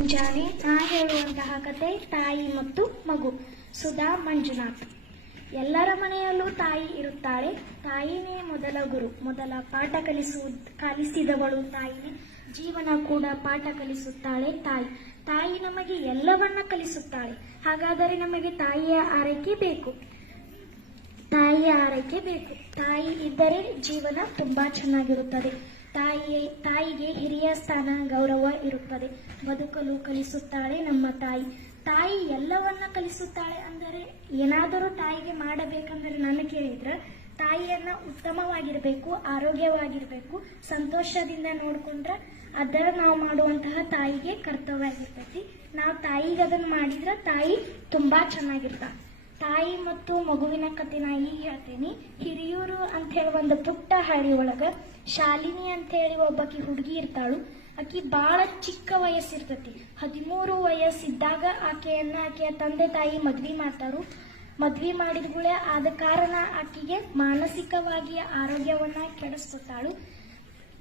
ಮುಂಜಾನೆ ನಾ ಹೇಳುವಂತಹ ಕತೆ ತಾಯಿ ಮತ್ತು ಮಗು, ಸುಧಾ ಮಂಜುನಾಥ್. ಎಲ್ಲರ ಮನೆಯಲ್ಲೂ ತಾಯಿ ಇರುತ್ತಾಳೆ ತಾಯಿನೇ ಮೊದಲ ಗುರು, ಮೊದಲ ಪಾಠ ಕಲಿಸುವ ಕಲಿಸಿದವಳು ತಾಯಿನೇ ಜೀವನ ಕೂಡ ಪಾಠ ಕಲಿಸುತ್ತಾಳೆ ತಾಯಿ. ತಾಯಿ ನಮಗೆ ಎಲ್ಲವನ್ನ ಕಲಿಸುತ್ತಾಳೆ. ಹಾಗಾದರೆ ನಮಗೆ ತಾಯಿಯ ಆರೈಕೆ ಬೇಕು. ತಾಯಿಯ ಆರೈಕೆ ಬೇಕು. ತಾಯಿ ಇದ್ದರೆ ಜೀವನ ತುಂಬಾ ಚೆನ್ನಾಗಿರುತ್ತದೆ. ತಾಯಿಯೇ, ತಾಯಿಗೆ ಹಿರಿಯ ಸ್ಥಾನ, ಗೌರವ ಇರುತ್ತದೆ. ಬದುಕಲು ಕಲಿಸುತ್ತಾಳೆ ನಮ್ಮ ತಾಯಿ. ತಾಯಿ ಎಲ್ಲವನ್ನ ಕಲಿಸುತ್ತಾಳೆ ಅಂದರೆ ಏನಾದರೂ ತಾಯಿಗೆ ಮಾಡಬೇಕಂದ್ರೆ ನಾನು ಕೇಳಿದ್ರೆ ತಾಯಿಯನ್ನ ಉತ್ತಮವಾಗಿರಬೇಕು, ಆರೋಗ್ಯವಾಗಿರಬೇಕು, ಸಂತೋಷದಿಂದ ನೋಡ್ಕೊಂಡ್ರೆ ಅದರ ನಾವು ಮಾಡುವಂತಹ ತಾಯಿಗೆ ಕರ್ತವ್ಯ ಆಗಿರ್ತೈತಿ. ನಾವು ತಾಯಿಗೆ ಅದನ್ನ ಮಾಡಿದ್ರೆ ತಾಯಿ ತುಂಬಾ ಚೆನ್ನಾಗಿರ್ತಾಳೆ. ತಾಯಿ ಮತ್ತು ಮಗುವಿನ ಕಥೆನ ಈಗ ಹೇಳ್ತೀನಿ. ಹಿರಿಯೂರು ಅಂತ ಹೇಳಿ ಒಂದು ಪುಟ್ಟ ಹಳ್ಳಿ ಒಳಗ ಶಾಲಿನಿ ಅಂತ ಹೇಳಿ ಒಬ್ಬಕಿ ಹುಡುಗಿ ಇರ್ತಾಳು. ಆಕಿ ಬಹಳ ಚಿಕ್ಕ ವಯಸ್ಸಿರ್ತತಿ. ಹದಿಮೂರು ವಯಸ್ಸಿದ್ದಾಗ ಆಕೆಯನ್ನ ಆಕೆಯ ತಂದೆ ತಾಯಿ ಮದ್ವಿ ಮಾಡ್ತಾರು. ಮದ್ವಿ ಮಾಡಿದ್ಗಳೇ ಆದ ಕಾರಣ ಆಕೆಗೆ ಮಾನಸಿಕವಾಗಿ ಆರೋಗ್ಯವನ್ನ ಕೆಡಿಸ್ಕೊತಾಳು.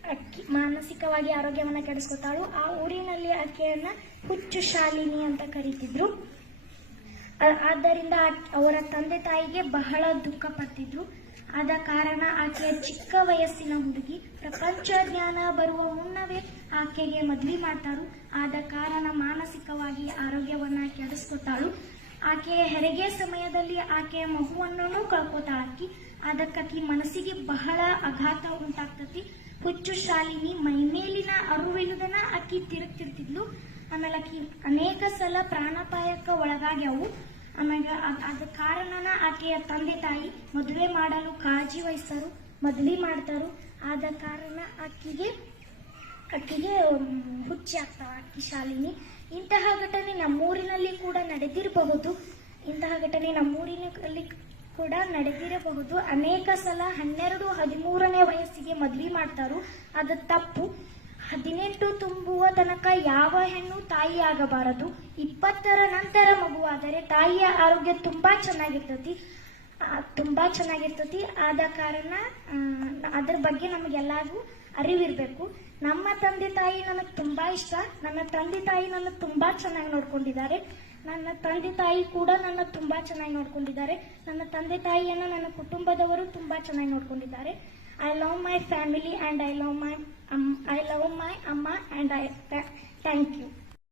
ಅಕ್ಕಿ ಮಾನಸಿಕವಾಗಿ ಆರೋಗ್ಯವನ್ನ ಕೆಡಿಸ್ಕೊತಾಳು. ಆ ಊರಿನಲ್ಲಿ ಆಕೆಯನ್ನ ಹುಚ್ಚು ಶಾಲಿನಿ ಅಂತ ಕರೀತಿದ್ರು. ಆದ್ದರಿಂದ ಅವರ ತಂದೆ ತಾಯಿಗೆ ಬಹಳ ದುಃಖ ಪಟ್ಟಿದ್ರು ಆದ ಕಾರಣ ಆಕೆಯ ಚಿಕ್ಕ ವಯಸ್ಸಿನ ಹುಡುಗಿ ಪ್ರಪಂಚ ಜ್ಞಾನ ಬರುವ ಮುನ್ನವೇ ಆಕೆಗೆ ಮದ್ವೆ ಮಾಡ್ತಾರು ಆದ ಕಾರಣ ಮಾನಸಿಕವಾಗಿ ಆರೋಗ್ಯವನ್ನ ಕೆಡಿಸ್ಕೊತಾಳು ಆಕೆಯ ಹೆರಿಗೆ ಸಮಯದಲ್ಲಿ ಆಕೆಯ ಮಗುವನ್ನು ಕಳ್ಕೊತಾ ಆಕಿ. ಅದಕ್ಕಾಕಿ ಮನಸ್ಸಿಗೆ ಬಹಳ ಆಘಾತ ಉಂಟಾಗ್ತತಿ. ಹುಚ್ಚು ಶಾಲಿನಿ ಮೈಮೇಲಿನ ಅರಿವಿಲ್ಲದನ ಅಕ್ಕಿ ತಿರುಗ್ತಿರ್ತಿದ್ಲು. ಆಮೇಲೆ ಅಕ್ಕಿ ಅನೇಕ ಸಲ ಪ್ರಾಣಾಪಾಯಕ್ಕ ಒಳಗಾಗ್ಯಾವು. ಆಮೇಲೆ ಅದ ಕಾರಣನ ಆಕೆಯ ತಂದೆ ತಾಯಿ ಮದುವೆ ಮಾಡಲು ಕಾಳಜಿ ವಹಿಸ್ತಾರು ಮದುವೆ ಮಾಡ್ತಾರು. ಆದ ಕಾರಣ ಆಕಿಗೆ ಅಕ್ಕಿಗೆ ಹುಚ್ಚಿ ಆಗ್ತಾವ ಅಕ್ಕಿ ಶಾಲಿನಿ. ಇಂತಹ ಘಟನೆ ನಮ್ಮೂರಿನಲ್ಲಿ ಕೂಡ ನಡೆದಿರಬಹುದು. ಇಂತಹ ಘಟನೆ ನಮ್ಮೂರಿನಲ್ಲಿ ಕೂಡ ನಡೆದಿರಬಹುದು. ಅನೇಕ ಸಲ ಹನ್ನೆರಡು ಹದಿಮೂರನೇ ವಯಸ್ಸಿಗೆ ಮದ್ವಿ ಮಾಡ್ತಾರೋ ಅದು ತಪ್ಪು. ಹದಿನೆಂಟು ತುಂಬುವ ತನಕ ಯಾವ ಹೆಣ್ಣು ತಾಯಿ ಆಗಬಾರದು? ಇಪ್ಪತ್ತರ ನಂತರ ಮಗುವಾದರೆ ತಾಯಿಯ ಆರೋಗ್ಯ ತುಂಬಾ ಚೆನ್ನಾಗಿರ್ತತಿ. ತುಂಬಾ ಚೆನ್ನಾಗಿರ್ತತಿ. ಆದ ಕಾರಣ ಅದ್ರ ಬಗ್ಗೆ ನಮಗೆಲ್ಲರಿಗೂ ಅರಿವಿರಬೇಕು. ನಮ್ಮ ತಂದೆ ತಾಯಿ ನನಗೆ ತುಂಬಾ ಇಷ್ಟ. ನನ್ನ ತಂದೆ ತಾಯಿ ನನ್ನ ತುಂಬಾ ಚೆನ್ನಾಗಿ ನೋಡ್ಕೊಂಡಿದ್ದಾರೆ. ನನ್ನ ತಂದೆ ತಾಯಿ ಕೂಡ ನನ್ನ ತುಂಬಾ ಚೆನ್ನಾಗಿ ನೋಡ್ಕೊಂಡಿದ್ದಾರೆ. ನನ್ನ ತಂದೆ ತಾಯಿಯನ್ನ ನನ್ನ ಕುಟುಂಬದವರು ತುಂಬಾ ಚೆನ್ನಾಗಿ ನೋಡ್ಕೊಂಡಿದ್ದಾರೆ. I love my family and I love my um, I love my amma and I